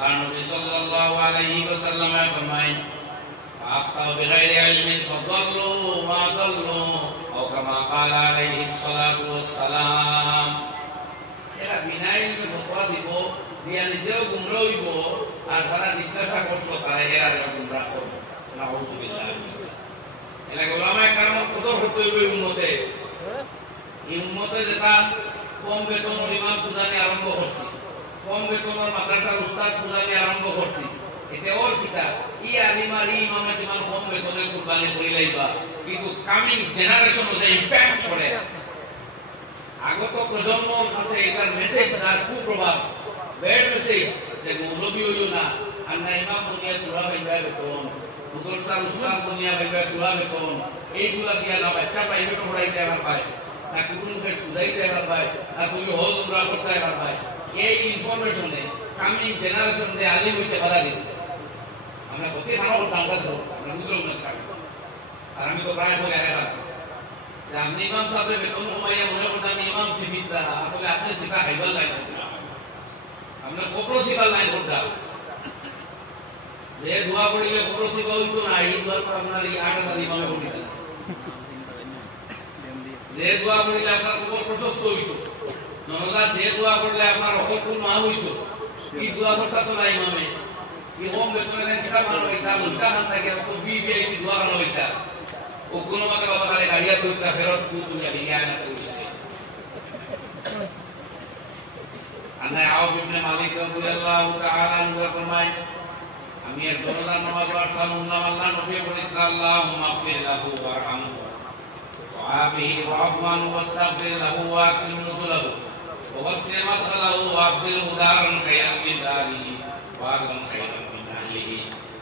নবী সাল্লাল্লাহু আলাইহি ওয়াসাল্লাম ফরমায় আফতাউ বিগাইরি ইলমিন ফাদাল্লু মা দাল্লু আও কামা ক্বালা আলাইহিস সালাতু ওয়াস সালাম। এরা বিনা ইলমে ফতোয়া দিব, দিয়া নিজেও গুমরাহ হইব, আর যারা জিজ্ঞাসা করছো তারা এরা গুমরাহ করবে। নাউযুবিল্লাহ। এরা উলামায়ে কেরাম কদর করতে হইবে উম্মতে। এই উম্মতে যেটা কম বেতনের ইমাম পূজানি আরম্ভ করছে, কম বেতনের মাদ্রাসার উস্তাদ পূজানি আরম্ভ করছে, এতে ওর কিতা ই আলিমার ই ইমামে তোমার কম বেতনের কুরবানি করি লাইবা, কিন্তু কামিং জেনারেশন যে ইম্প্যাক্ট করে আগত প্রজন্মর কাছে এটার মেসেজ তার কুপ্রভাব, ব্যাড মেসেজ, যে মৌলবী হইও না, আর না ইমাম দুনিয়া তুলা ভাইবা বেতন, মুদরসার উস্তাদ দুনিয়া ভাইবা তুলা বেতন, এইগুলা দিয়া না বাচ্চা প্রাইভেট পড়াইতে আমার পায়, না কুকুরকে খুদাইতে আমার পায়, না তুমি হল উমরা করতে আমার পায়। এই ইনফরমেশনে কামিং জেনারেশন যে আলিম হইতে পারা দিন আমরা প্রতি খানো দাঙ্গা ধরো আমরা বুঝলাম না কাকে। আর আমি তো প্রায় বলে একা যে আপনি ইমাম সাহেবের বেতন কমাইয়া মনে করতাম ইমাম সীমিতা, আসলে আপনি সেটা হাইবার লাইন করতাম, আমরা কপড় শিকার লাইন করতাম, যে দোয়া পড়িলে কপড় শিকা হইতো না, এই দোয়ার পর আপনার এই ৮,০০০ ইমামে পড়িতেন, যে দোয়া পড়িলে আপনার কপড় প্রশস্ত হইতো, নরদা যে দোয়া করলে আপনার অকল্পন মা হইত, এই দোয়া করতা তো না ইমামে, এই কম বেতনের কিতাব আনো হইতা, উল্টা হান থাকে তো বিবিআইপি দোয়া আনো হইতা, ও কোনো মতে বাবা তাহলে গাড়িয়া তুলতা ফেরত তুলে ভেঙে আনা করেছে। আন্না আউফ ইবনে মালিক রাদিয়াল্লাহু তাআলা আনহু ফরমায় আমি এক দরজা নামাজ পড়তাম, আল্লাহ নবী বলেন আল্লাহুম্মা গফির লাহু ওয়ারহামহু وعافه واعف عنه واستغفر له واكرم نزله ووسع مدخله وابدله دارا خيرا من داره واهلا خيرا من اهله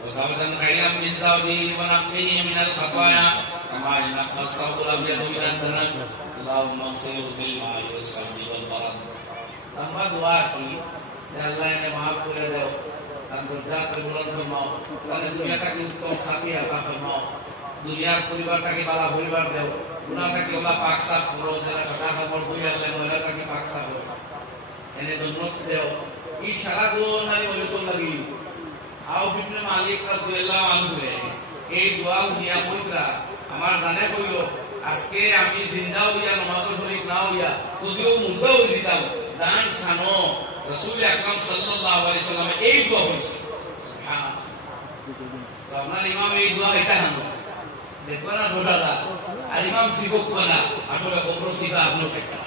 وزوجا خيرا من زوجه ونقيه من الخطايا كما ينقى الثوب الابيض من الدنس اللهم اغسله بالماء والثلج والبرد। लंबा दुआ की अल्लाह ने माफ कर दो, अंतर्जात बुलंद फरमाओ, তাহলে দুনিয়াটাকে উত্তম সাথী আতা ফরমাও, দুনিয়ার পরিবারটাকে ভালো পরিবার দাও, গুনাহটাকে আল্লাহ পাক সাফ করো, যারা কথা খবর কই আল্লাহ ময়লাটাকে পাক সাফ করো, এনে ধন্যবাদ দাও। এই সারা গুনাহ ওই তো লাগি আও বিবনে মালিক রাদিয়াল্লাহু আনহু এই দোয়া নিয়া কইরা আমার জানে কইল আজকে আমি জিন্দা হইয়া নামাজ শরীফ না হইয়া যদিও মুর্দা হই দিতাম জান শানো রাসূল আকরাম সাল্লাল্লাহু আলাইহি সাল্লাম এই দোয়া কইছে। সুবহানাল্লাহ। আপনার ইমাম এই দোয়া এটা হানো দেখো না ঢোলালা আর ইমাম শিবক বলা আসলে কবর শিবা আপনার একটা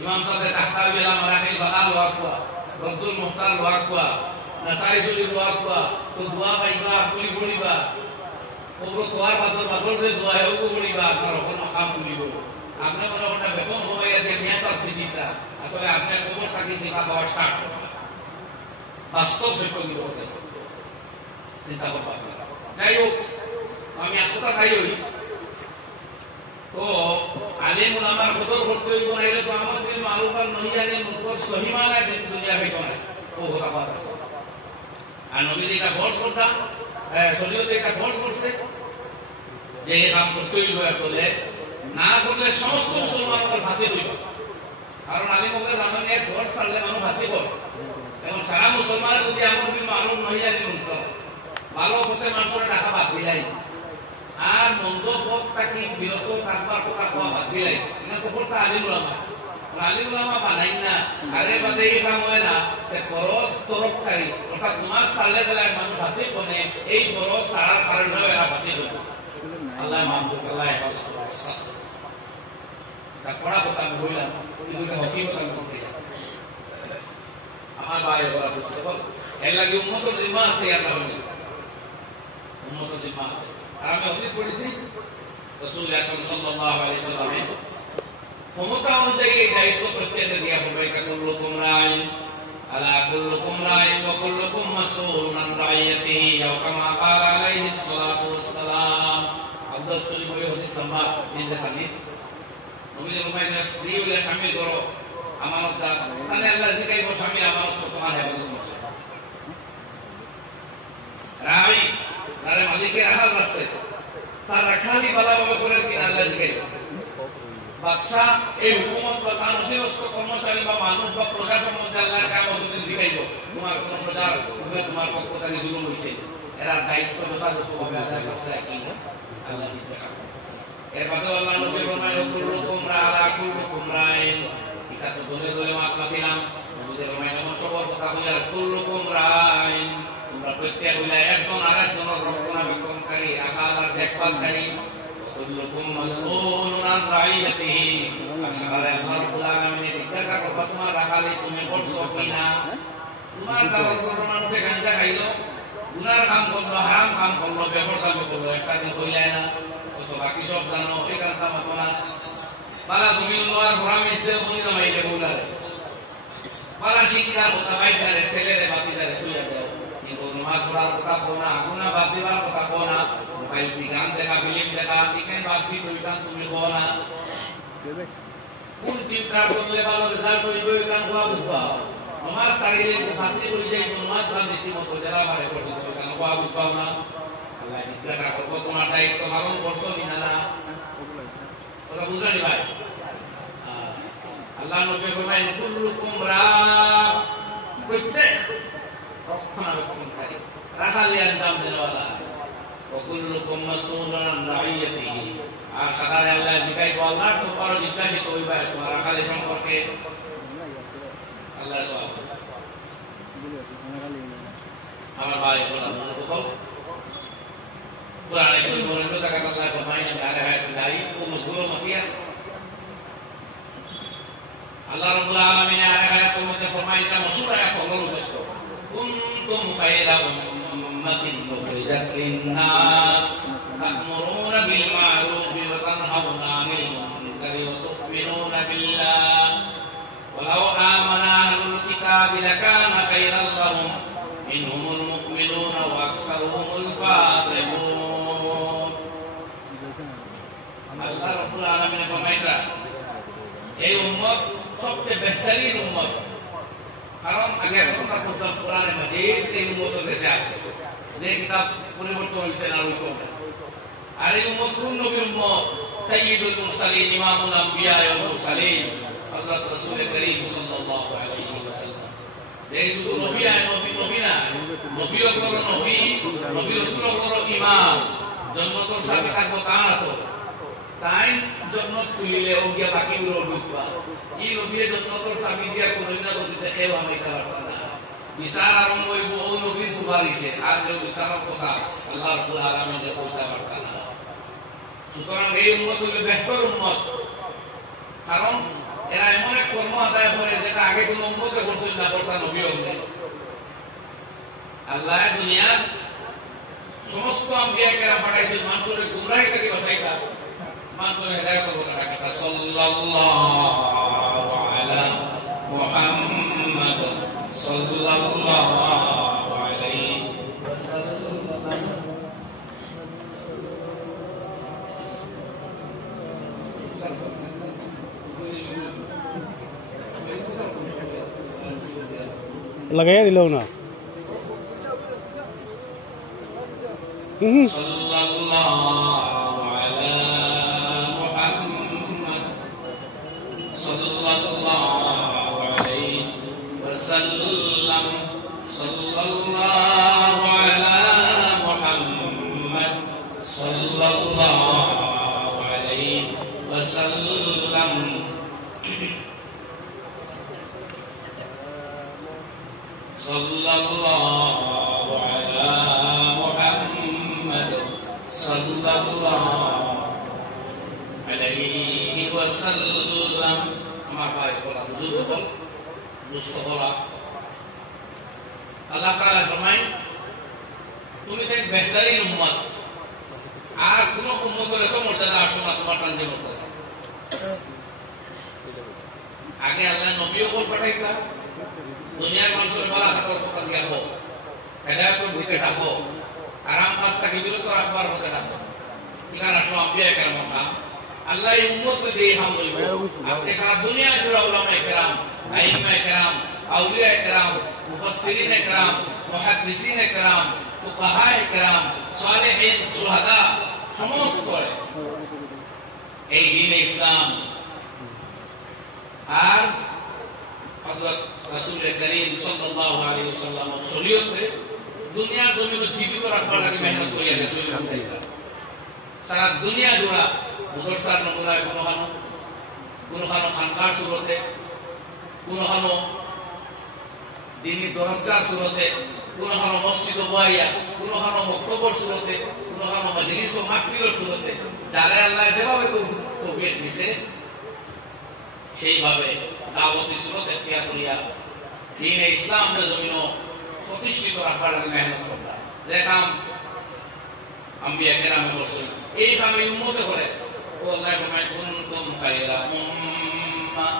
ইমাম সাহেব তাহতার বেলা মারাকিল বালাল ওয়াকওয়া রদ্দুল মুহতার ওয়াকওয়া নাসাইজুল ওয়াকওয়া তো দোয়া পাইবা আপনি বলিবা কবর তোয়ার বাদর যে দোয়া হয় ও বলিবা আপনার কোন কাম করিব আপনি মনে ওটা বেতন হইয়া যে মেসাল সিটিটা আসলে আপনি কবর থাকি শিবা হওয়া স্টার্ট করবেন বাস্তব বেতন দিব চিন্তা করবা। যাই হোক আমি এতটা খাই হই তো আলিম উলামার কদর করতে হইব না, এটা তো আমাদের মালুকার নহি জানি মুখর সহিমানা দিন দুনিয়া হইতো না ও কথা বাদ আছে। আর নবী যেটা ফরজ করতাম শরীয়তে এটা ফরজ করছে যে এই কাম করতে হইব, বলে না করলে সমস্ত মুসলমানদের ফাঁসি হইব, কারণ আলিম ওদের জানেন এক ফরজ ছাড়লে মানুষ ফাঁসি করে, এবং সারা মুসলমানের যদি আমার মালুম নহি জানি মুখর ভালো হতে মানুষের টাকা বাদ দিলাই আর মন্দ পথটাকে বিরত থাকবার কথা কোয়া বাদ দিলাই, এটা তো করতে আলিম উলামা বানাই না, আরে বাদে এই কাম হয় না খরচ তরফকারী অর্থাৎ তোমার সালে গেলে মানুষ ফাঁসি কোনে এই খরচ সারার কারণে এরা ফাঁসি করবে। আল্লাহ মাহমুদ আল্লাহ পড়া কথা আমি বললাম কিন্তু হকিম কথা করতে আমার বাইরে বলা বুঝতে এর লাগে উন্নত জিম্মা আছে, উন্নত জিম্মা আছে। আর আমি হাদিস পড়েছি রাসূল আকরাম সাল্লাল্লাহু আলাইহি ওয়াসাল্লাম ক্ষমতা অনুযায়ী এই দায়িত্ব প্রত্যেককে দেয়া হবে। কুল্লুকুম রাইন আলা কুল্লুকুম রাইন ওয়া কুল্লুকুম মাসউলুন আন রাইয়াতিহি আও কামা ক্বালা আলাইহিস সালাতু ওয়াস সালাম। আব্দুল শরীফ ওই হাদিস নাম্বার 3 দেখানি নবী রহমানে স্ত্রী বলে স্বামী করো আমানতদার, তাহলে আল্লাহ জিকাইব স্বামী আমানত তোমার হেফাজত করছে। রাই তার মালিকের আহাল রাখছে তার রাখালি ভালোভাবে করে কিনা আল্লাহ জিকাইব। বাদশাহ এই হুকুমত বা তার অধীনস্থ কর্মচারী বা মানুষ বা প্রজা সম্বন্ধে আল্লাহর কাছে জিকাইব তোমার কোন প্রজার উপরে তোমার পক্ষ থেকে জুলুম হয়েছে, এরা দায়িত্ব যথাযথভাবে আদায় করছে কি না আল্লাহ দিতে পারে। এর বাদে আল্লাহ নবী ফরমায় কুল্লুকুম রাআ কুল্লুকুম রাইন, এটা তো দলে দলে মাতলা দিলাম নবীদের ফরমায় এমন সবর কথা বলে কুল্লুকুম রাইন, তোমরা প্রত্যেক হইলা একজন আরেকজনের রক্ষণাবেক্ষণকারী, আকাল আর দেখভালকারী। কুল্লুকুম মাসউলুন আন রাইয়াতিহি, আসলে আল্লাহ রাব্বুল আলামিনের জিজ্ঞাসা করবে তোমার রাখালে তুমি করছো কিনা। তোমার কারণ কোন মানুষে গাঞ্জা খাইলো, গুনার কাম করলো, হারাম কাম করলো, বেপরদামি করলো, একটা দিন কইলাই না তো বাকি সব জানো, এই কারণটা মতো না। পালা জমিন লোয়ার ঘোড়া মিশতে বলি না মাইলে বলারে, পালা শিক্ষার কথা বাইদারে ছেলেরে বাতিদারে তুইয়া দাও, কিন্তু নামাজ পড়ার কথা কো না, গুনাহ বাদ দিবার কথা কো না, মোবাইল দি গান দেখা, ফিল্ম দেখা, দিকেন বাদ দি তুই গান তুমি কো না। কোন টিপটা করলে ভালো রেজাল্ট হইবে ওই গান কোয়া বুঝবা। নামাজ ছাড়িলে ফাঁসি হয়ে যায়, নামাজ ছাড় নীতি মতো যারা বাড়ে করতে ওই গান কোয়া বুঝবাও না। আল্লাহ জিজ্ঞাসা করবো তোমার দায়িত্ব পালন করছো কিনা না, ওটা বুঝলি ভাই। আল্লাহ নবী ফরমায় কুল্লুকুম রা'in, প্রত্যেক রক্ষণাবেক্ষণকারী, রাখালি আঞ্জাম দেওয়ালা, ওয়া কুল্লুকুম মাসউলুন আন রাইয়াতিহি, আর সাদারে আল্লাহ জিজ্ঞাসা আল্লাহ তো পরে জিজ্ঞাসিত হইবা তোমার রাখালি সম্পর্কে। আল্লাহ সওয়াল আমার ভাই বলা কথা Quran itu menunjukkan Allah bermain yang ada ayat dari umur makia. Allah Rabbul Alamin ada ayat umur bermain dalam surah yang Allah besto. Kuntum khayra ummatin ukhrijat lin-nas ta'muruna bil ma'ruf wa tanhauna 'anil munkari wa tu'minuna billah. Walau amana ahlul kitab lakana khayran lahum minhumul mu'minuna wa aktsaruhumul fasiqun. আল্লাহ রাব্বুল আলামিনের ফরমাইতা এই উম্মত সবচেয়ে বেহতরিন উম্মত, কারণ আগে কথা বলতাম কোরআনে মাজিদ এই উম্মতের দেশে আছে, যে কিতাব পরিবর্তন হয়েছে না ওই কোরআন। আর এই উম্মত কোন নবীর উম্মত? সাইয়্যিদুল মুরসালিন, ইমামুল আম্বিয়া ওয়াল মুরসালিন, হযরত রাসূল করিম সাল্লাল্লাহু আলাইহি ওয়াসাল্লাম। এই শুধু নবী আর নবী না, নবীও হলো নবী, নবী রাসূলও হলো ইমাম। জন্ম তো সাথে থাকবো তা না তো, তাই জন্ম তুলিলে ও গিয়া বাকিগুলো ঢুকবা। এই নবীর জন্ম তোর স্বামী দিয়া কোনোদিন বলতে খেয়ে আমি পারতাম না। বিচার আরম্ভ হইব ও নবীর সুপারিশে, আর যে বিচারের কথা আল্লাহ রাব্বুল আলামিন বলতে পারতাম না। সুতরাং এই উম্মত হইল বেহতর উম্মত, কারণ এরা এমন এক কর্ম আদায় করে যেটা আগে কোন উম্মতে করছিল না, করতা নবীও নেই। আল্লাহ দুনিয়ার সমস্ত আম্বিয়া কেরা পাঠাইছিল মানুষের গুমরাহি থেকে বাঁচাইতা, মানুষের হেদায়েত করতে রাখা। সাল্লাল্লাহু আলা মুহাম্মাদ সাল্লাল্লাহু আলাইহি ওয়াসাল্লাম। लगाया दिलो ना sallallahu ala Muhammad sallallahu alaihi wasallam, sallallahu ala Muhammad sallallahu alaihi wasallam, sallallahu ala Muhammad sallallahu alaihi wasallam. আমার ভাই বলা বুঝতে বল, বুঝতে বলা আল্লাহ তাআলা ফরমায় তুমি তো এক বেহতরিন উম্মত, আর কোন উম্মতের এত মর্যাদা আসো না তোমার কাছে মর্যাদা। আগে আল্লাহ নবীও বল পাঠাইতা, দুনিয়ার মানুষের বলা থাকার কথা দেখো, হেদায়েতের দিকে ডাকো, আরাম কাজ থেকে বিরত রাখবার মধ্যে ডাকো। এখানে আসো আম্বিয়া কেরাম নাম আল্লাহ এই উম্মতকে দিয়ে হাম লইব। আজকে সারা দুনিয়া জুড়ে উলামায়ে কেরাম, আইম্মায়ে কেরাম, আউলিয়ায়ে কেরাম, মুফাসসিরিনে কেরাম, মুহাদ্দিসিনে কেরাম, ফুকাহায়ে কেরাম, সালেহিন, শুহাদা সমস্ত এই দ্বীন ইসলাম আর হযরত রাসূল করিম সাল্লাল্লাহু আলাইহি ওয়াসাল্লাম শরীয়তে দুনিয়ার জমিন জীবিত রাখবার লাগে মেহনত করিয়া গেছে। সারা দুনিয়া জোড়া মুদরসার নমুনায় কোনখানো খানকার সুরতে, কোনখানো দিনী দরজগার সুরতে, কোনখানো মসজিদ বয়াইয়া, কোনখানো বক্তব্যর সুরতে, কোনখানো মাজলিস ও মাহফিলের সুরতে, যারা আল্লাহ যেভাবে তৌফিক দিছে সেইভাবে দাওয়াতি সুরত এখতিয়ার করিয়া দ্বীন ইসলামের জমিন প্রতিষ্ঠিত রাখবার লাগে মেহনত করলাম। যে কাম আম্বিয়া কেরামে করছেন, এই কামে উম্মতে করে ও আল্লাহ ফরমায় কুনতুম খায়রা উম্মাহ,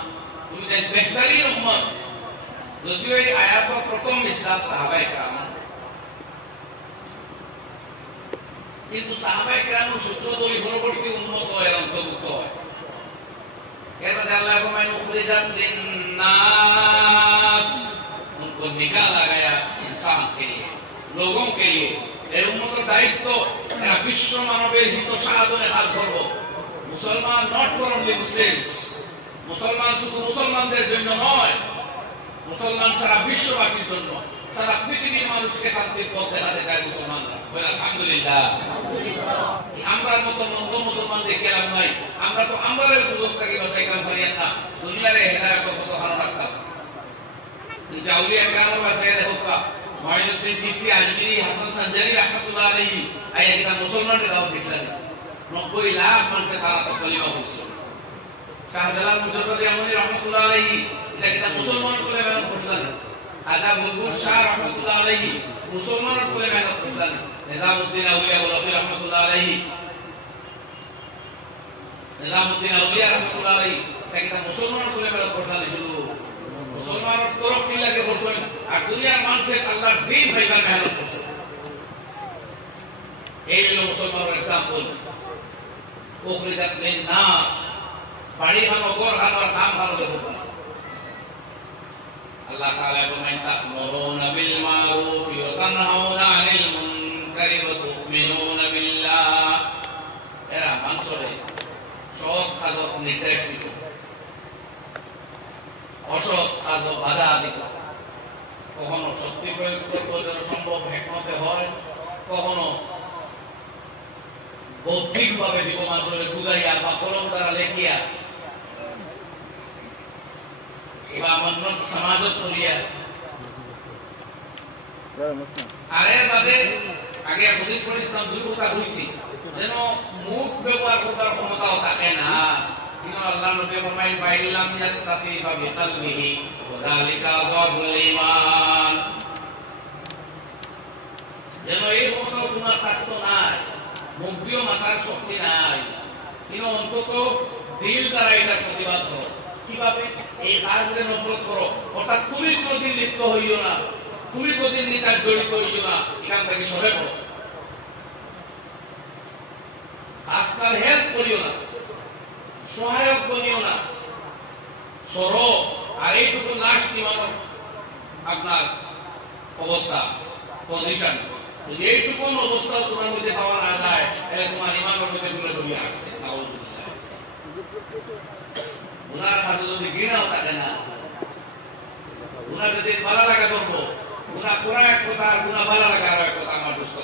তুমি যে বেহতরিন উম্মত। যদিও এই আয়াতের প্রথম ইসলাম সাহাবায়ে কেরাম, কিন্তু সাহাবায়ে কেরামের সূত্র ধরে পরবর্তী উম্মত এর অন্তর্ভুক্ত হয়। कहते अल्लाह को मैंने उखरिजत लिन्नास, उनको निकाला गया इंसान के लिए, लोगों के लिए। এর উম্মতের দায়িত্ব এরা বিশ্ব মানবের হিত সাধনে কাজ করব। মুসলমান নট ফর অনলি মুসলিমস, মুসলমান শুধু মুসলমানদের জন্য নয়, মুসলমান সারা বিশ্ববাসীর জন্য, সারা পৃথিবীর মানুষকে শান্তির পথ দেখাতে চায় মুসলমানরা। আলহামদুলিল্লাহ, আমরা মতো মন্দ মুসলমান দেখে লাভ নাই। আমরা তো আমাদের দুজনটাকে বাঁচাইতাম পারিয়ান না, দুনিয়ারে হেদায়ত কত ভালো রাখতাম। কিন্তু আউলিয়া কেরামের বাঁচাই দেখো, মঈনুদ্দিন চিশতি, আজমিরি, হাসান সানজারি রাহমাতুল্লাহ আলাইহি আইয়া মুসলমানদের দাওয়াত দিয়েছিলেন। 90 লাখ মানুষের তারা তো কলিমা বলছে। শাহজালাল মুজাদ্দিদ আমনি রাহমাতুল্লাহ আলাইহি এটা মুসলমান করে মেহনত করছিলেন। আদা বুলবুল শাহ রাহমাতুল্লাহ আলাইহি মুসলমান করে মেহনত করছিলেন। নিজামউদ্দিন আউলিয়া রাহমাতুল্লাহ আলাইহি, নিজামউদ্দিন আউলিয়া রাহমাতুল্লাহ আলাইহি এটা মুসলমান করে মেহনত করছিলেন। শুধু মুসলমানের তরফ থেকে করছেন, আর দুনিয়ার মানুষের আল্লাহর দ্বীন ভাইবার মেহনত করছেন। এই হলো মুসলমানের এক্সাম্পল। উখরিজাত লিন্নাস, বাড়ি ভালো, ঘর ভালো, কাম ভালো দেখো। আল্লাহ তাআলা বলেন তা'মুরুনা বিল মারুফ ওয়া তানহাউনা আনিল মুনকারি ওয়া তু'মিনুনা বিল্লাহ। এরা মানুষরে সৎ কাজের নির্দেশ দিত, অসৎ কাজ বাধা দিত। কখনো শক্তি প্রয়োগ করতে সম্ভব হিকমতে হয়, কখনো বৌদ্ধিকভাবে দিব মানুষের বুঝাইয়া বা কলম দ্বারা লেখিয়া বা মন্নত সমাজত করিয়া। আর এর বাদে আগে হাদিস পড়েছিলাম, দুই কথা বুঝছি, যেন মুখ ব্যবহার করার ক্ষমতাও থাকে না। কিন্তু আল্লাহ নবী ফরমায় ফাইলাম ইয়াস্তাতি বিকলবিহি ওয়াযালিকা যাবুল ঈমান, যেন এই ক্ষমতা তোমার থাকতো নাই, মুখ দিয়েও মাথার শক্তি নাই, কিন্তু অন্তত দিল দ্বারা এটা প্রতিবাদ করো। কিভাবে? এই কাজে নফরত করো, অর্থাৎ তুমি কোনদিন লিপ্ত হইও না, তুমি কোনদিন নিকাজ জড়িত হইও না, এখান থেকে সরে পড়ো। আজকাল হেল্প করিও না, সহায়ক বনিও না, সরো। আর এইটুকু নাশ সীমানো আপনার অবস্থা, পজিশন, যদি এইটুকু অবস্থা তোমার মধ্যে পাওয়া না যায়, তাহলে তোমার ইমানের মধ্যে ঘুরে ঘুরিয়ে আসছে। উনার হাতে যদি ঘৃণাও থাকে না, উনার যদি ভালো লাগা করবো, উনা পুরা এক কথা, উনা ভালো লাগা আর এক কথা, আমার দুষ্ট।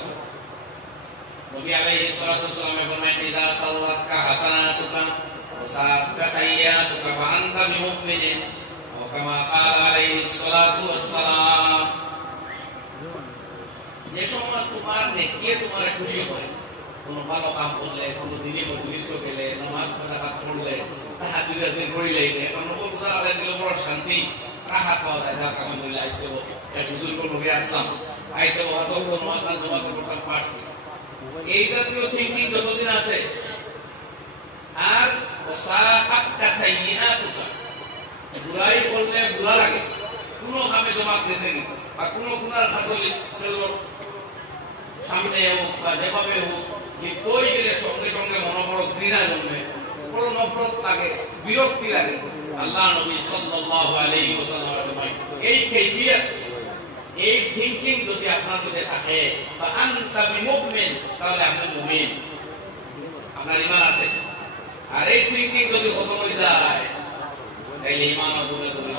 নবী আলাইহিস সালাতু ওয়াস সালাম বলেন ইযা সাওয়াতকা হাসানাতুকা ওয়া সাআতকা সাইয়্যাতুকা ফা আনতা বিমুমিনিন, ওয়া কামা ক্বালা আলাইহিস সালাতু ওয়াস সালাম। যে সময় তোমার নেকি তোমার খুশি করে, কোন ভালো কাম করলে, কোন দিনে মজলিস গেলে, নামাজ সালাত পড়লে, তাহাজ্জুদের দিন পড়লে, এখন নবুল আলাইহি দিলে বড় শান্তি রাহাত পাওয়া যায়। আলহামদুলিল্লাহ, আইসো এক হুজুর কোন নবী আসলাম, আইতো ওয়াসল কোন ওয়াসাল তোমাকে করতে পারছি। এই জাতীয় থিংকিং যতদিন আছে, আর ওয়াসাআতকা সাইয়্যাতুকা, বুড়াই করলে বুড়া লাগে, কোন কামে জমা দিছে নি, বা কোন গুনার খাতলে চলো সামনে হোক বা যেভাবে হোক, কই গেলে সঙ্গে সঙ্গে মনে বড় ঘৃণা জন্মে, বড় নফরত লাগে, বিরক্তি লাগে। আল্লাহ নবী সাল্লাল্লাহু আলাইহি ওয়াসাল্লাম এই কাইফিয়ত, এই থিংকিং যদি আপনার মধ্যে থাকে, বা আনতা বিমুমিন, তাহলে আপনি মুমিন, আপনার ঈমান আছে। আর এই থিংকিং যদি খতম হয়ে যায়, তাহলে ঈমান দূরে দূরে